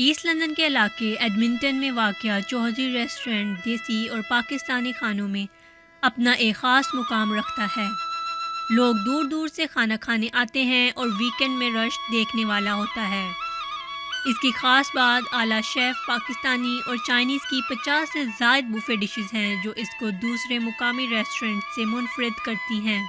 East London के इलाके Edmonton में वाक़या चौधरी रेस्टोरेंट देसी और पाकिस्तानी खानों में अपना एक ख़ास मुकाम रखता है। लोग दूर दूर से खाना खाने आते हैं और वीकेंड में रश देखने वाला होता है। इसकी ख़ास बात आला शेफ़ पाकिस्तानी और चाइनीज़ की 50 से ज़ायद बुफ़े डिशेस हैं जो इसको दूसरे मुकामी रेस्टोरेंट से मुनफरिद करती हैं।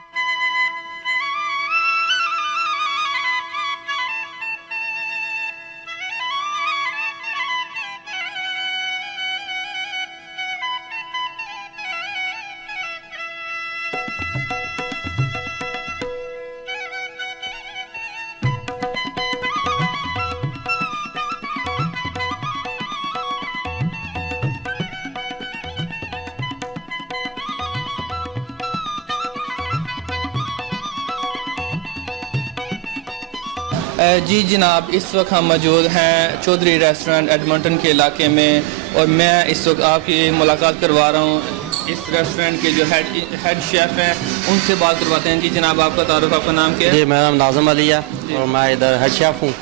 जी जनाब, इस वक्त हम मौजूद हैं चौधरी रेस्टोरेंट एडमिंटन के इलाके में और मैं इस वक्त आपकी मुलाकात करवा रहा हूँ इस रेस्टोरेंट के जो हेड शेफ़ हैं, उनसे बात करवाते हैं। जी जनाब, आपका तारुफ, आपका नाम क्या है? जी, मेरा नाम नाज़िम अली है और मैं इधर हेड शेफ़ हूँ।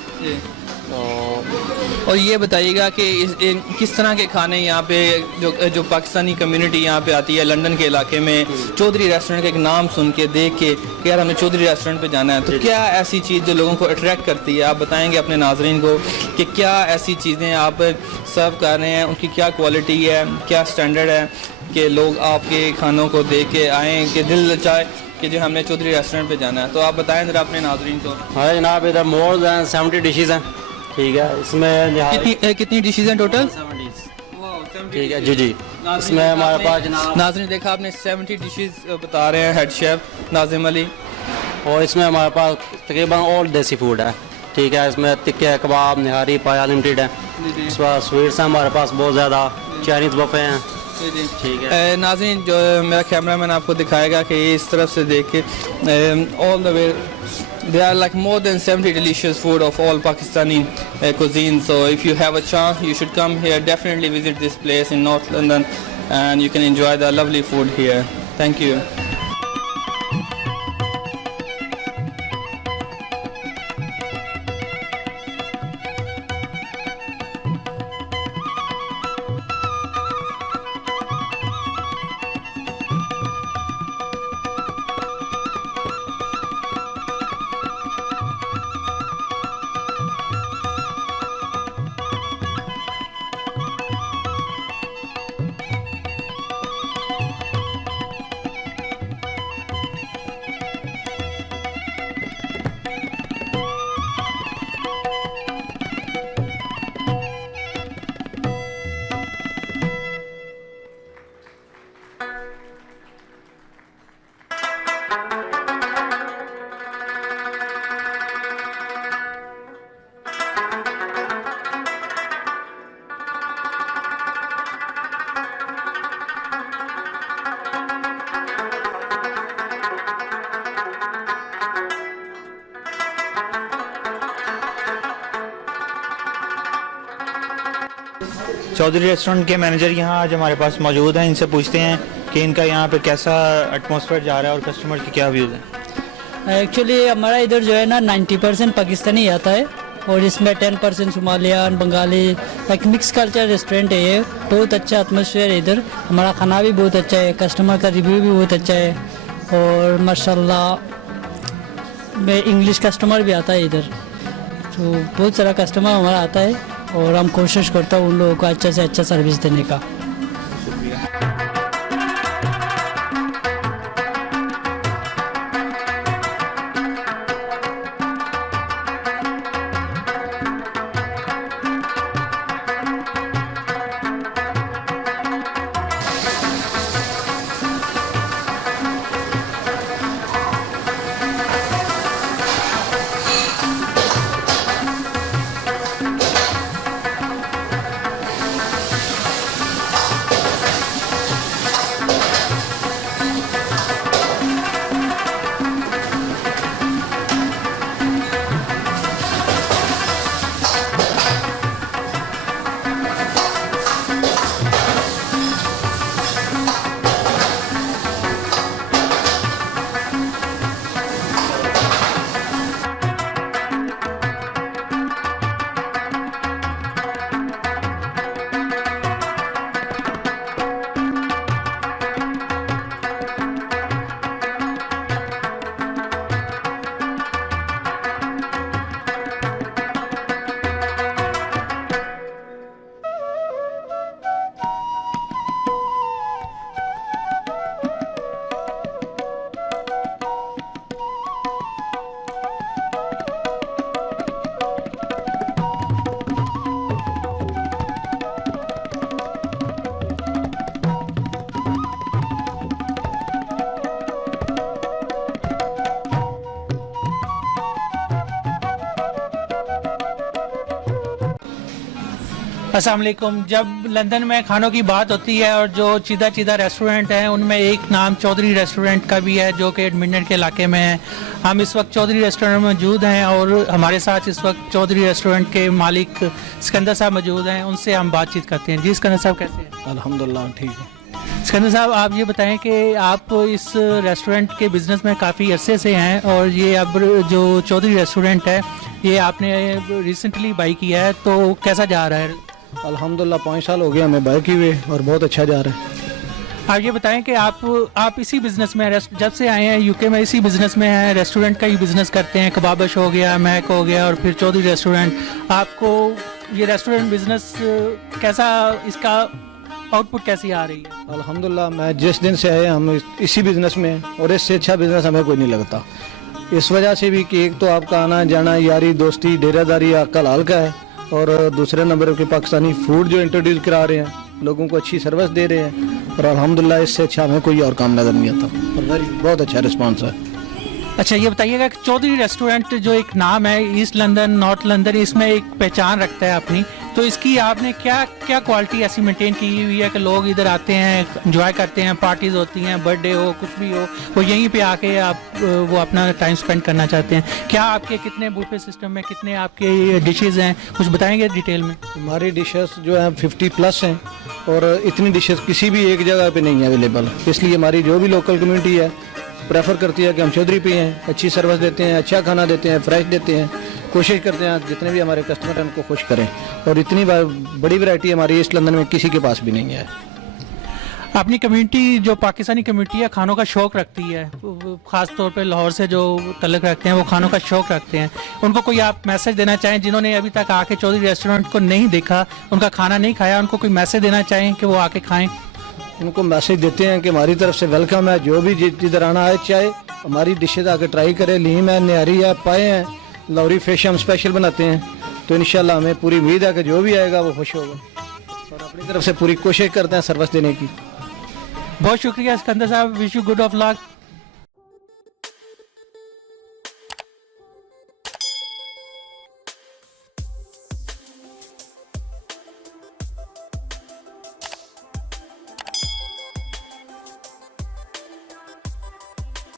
और ये बताइएगा कि किस तरह के खाने यहाँ पे जो पाकिस्तानी कम्युनिटी यहाँ पे आती है लंदन के इलाके में, चौधरी रेस्टोरेंट का एक नाम सुन के देख के कि यार हमें चौधरी रेस्टोरेंट पे जाना है, तो क्या ऐसी चीज़ जो लोगों को अट्रैक्ट करती है, आप बताएंगे अपने नाजरीन को कि क्या ऐसी चीज़ें आप सर्व कर रहे हैं, उनकी क्या क्वालिटी है, क्या स्टैंडर्ड है कि लोग आपके खानों को देख के आएँ कि दिल चाहे कि जो हमने चौधरी रेस्टोरेंट पे जाना है। तो आप बताएं ज़रा अपने नाजरीन को। हाँ जनाब, इधर मोर दैन 70 डिशेज़ हैं। ठीक है, इसमें कितनी डिशेज़ हैं टोटल? 70। ठीक है जी जी। इसमें हमारे पास जनाब नाज़रीन देखा आपने 70 डिशेज़ बता रहे हैं हेड शेफ़ नाज़िम अली। और इसमें हमारे पास तकरीबन ऑल देसी फूड है। ठीक है, इसमें टिक्के, कबाब, निहारी, पाया लिमिटेड है। इस पर स्वीट्स हैं हमारे पास बहुत ज़्यादा, चाइनीज़ बफे हैं। ठीक है नाज़रीन, जो मेरा कैमरामैन आपको दिखाएगा कि इस तरफ से देख के all the way there are like more than 70 delicious food of all Pakistani cuisine. So if you have a chance, you should come here, definitely visit this place in North London and you can enjoy the lovely food here. Thank you. Chaudhary restaurant के manager यहाँ आज हमारे पास मौजूद हैं। इनसे पूछते हैं कि इनका यहाँ पे कैसा एटमॉस्फेयर जा रहा है और कस्टमर के क्या व्यूज़ हैं। एक्चुअली हमारा इधर जो है ना 90% पाकिस्तानी आता है और इसमें 10% सोमालियन, बंगाली, एक मिक्स कल्चर रेस्टोरेंट है ये। बहुत अच्छा एटमॉस्फेयर है इधर, हमारा खाना भी बहुत अच्छा है, कस्टमर का रिव्यू भी बहुत अच्छा है और माशाल्लाह में इंग्लिश कस्टमर भी आता है इधर, तो बहुत सारा कस्टमर हमारा आता है और हम कोशिश करता हूँ उन लोगों को अच्छा से अच्छा सर्विस देने का। अस्सलाम वालेकुम। जब लंदन में खानों की बात होती है और जो चीदा चीदा रेस्टोरेंट हैं उनमें एक नाम चौधरी रेस्टोरेंट का भी है जो कि एडमिंटन के इलाके में है। हम इस वक्त चौधरी रेस्टोरेंट में मौजूद हैं और हमारे साथ इस वक्त चौधरी रेस्टोरेंट के मालिक सिकंदर साहब मौजूद हैं। उनसे हम बातचीत करते हैं। जी सिकंदर साहब कैसे हैं? अल्हम्दुलिल्लाह ठीक है। सिकंदर साहब आप ये बताएं कि आप इस रेस्टोरेंट के बिज़नेस में काफ़ी अरसे से हैं और ये अब जो चौधरी रेस्टोरेंट है ये आपने रिसेंटली बाई किया है, तो कैसा जा रहा है? अल्हम्दुलिल्लाह 5 साल हो गए हमें बाय किए हुए और बहुत अच्छा जा रहा है। आप ये बताएं कि आप इसी बिज़नेस में जब से आए हैं यूके में इसी बिज़नेस में हैं, रेस्टोरेंट का ही बिज़नेस करते हैं। कबाबश हो गया, महक हो गया और फिर चौधरी रेस्टोरेंट। आपको ये रेस्टोरेंट बिज़नेस कैसा, इसका आउटपुट कैसी आ रही है? अल्हम्दुलिल्लाह मैं जिस दिन से आए हम इसी बिज़नेस में हैं और इससे अच्छा बिज़नेस हमें कोई नहीं लगता। इस वजह से भी कि एक तो आपका आना जाना, यारी दोस्ती, डेरादारी आपका लाल का है और दूसरे नंबर के पाकिस्तानी फूड जो इंट्रोड्यूस करा रहे हैं, लोगों को अच्छी सर्विस दे रहे हैं और अल्हम्दुलिल्लाह इससे अच्छा हमें कोई और काम नज़र नहीं आता और बहुत अच्छा रिस्पांस है। अच्छा ये बताइएगा कि चौधरी रेस्टोरेंट जो एक नाम है, ईस्ट लंदन नॉर्थ लंदन, इसमें एक पहचान रखता है अपनी, तो इसकी आपने क्या क्या क्वालिटी ऐसी मेंटेन की हुई है कि लोग इधर आते हैं, एंजॉय करते हैं, पार्टीज होती हैं, बर्थडे हो, कुछ भी हो, वो यहीं पे आके आप वो अपना टाइम स्पेंड करना चाहते हैं? क्या आपके कितने बूफे सिस्टम में कितने आपके डिशेज़ हैं, कुछ बताएंगे डिटेल में? हमारी डिशेस जो हैं 50+ हैं और इतनी डिशेस किसी भी एक जगह पे नहीं है अवेलेबल। इसलिए हमारी जो भी लोकल कम्युनिटी है प्रेफर करती है कि हम चौधरी पे हैं, अच्छी सर्विस देते हैं, अच्छा खाना देते हैं, फ्रेश देते हैं, कोशिश करते हैं जितने भी हमारे कस्टमर हैं उनको खुश करें और इतनी बड़ी वैरायटी हमारी ईस्ट लंदन में किसी के पास भी नहीं है। अपनी कम्युनिटी जो पाकिस्तानी कम्युनिटी है खानों का शौक़ रखती है, ख़ास तौर पे लाहौर से जो तल्लुक़ रखते हैं वो खानों का शौक़ रखते हैं, उनको कोई आप मैसेज देना चाहें जिन्होंने अभी तक आके चौधरी रेस्टोरेंट को नहीं देखा, उनका खाना नहीं खाया, उनको कोई मैसेज देना चाहें कि वो आके खाएं? उनको मैसेज देते हैं कि हमारी तरफ से वेलकम है, जो भी जिधर आना है चाहे हमारी डिशेज आके ट्राई करें। लीम है, निहारी है, पाए हैं, लौरी फिश हम स्पेशल बनाते हैं, तो इंशाल्लाह हमें पूरी उम्मीद है कि जो भी आएगा वो खुश होगा और अपनी तरफ से पूरी कोशिश करते हैं सर्विस देने की। बहुत शुक्रिया सिकंदर साहब, wish you good of luck.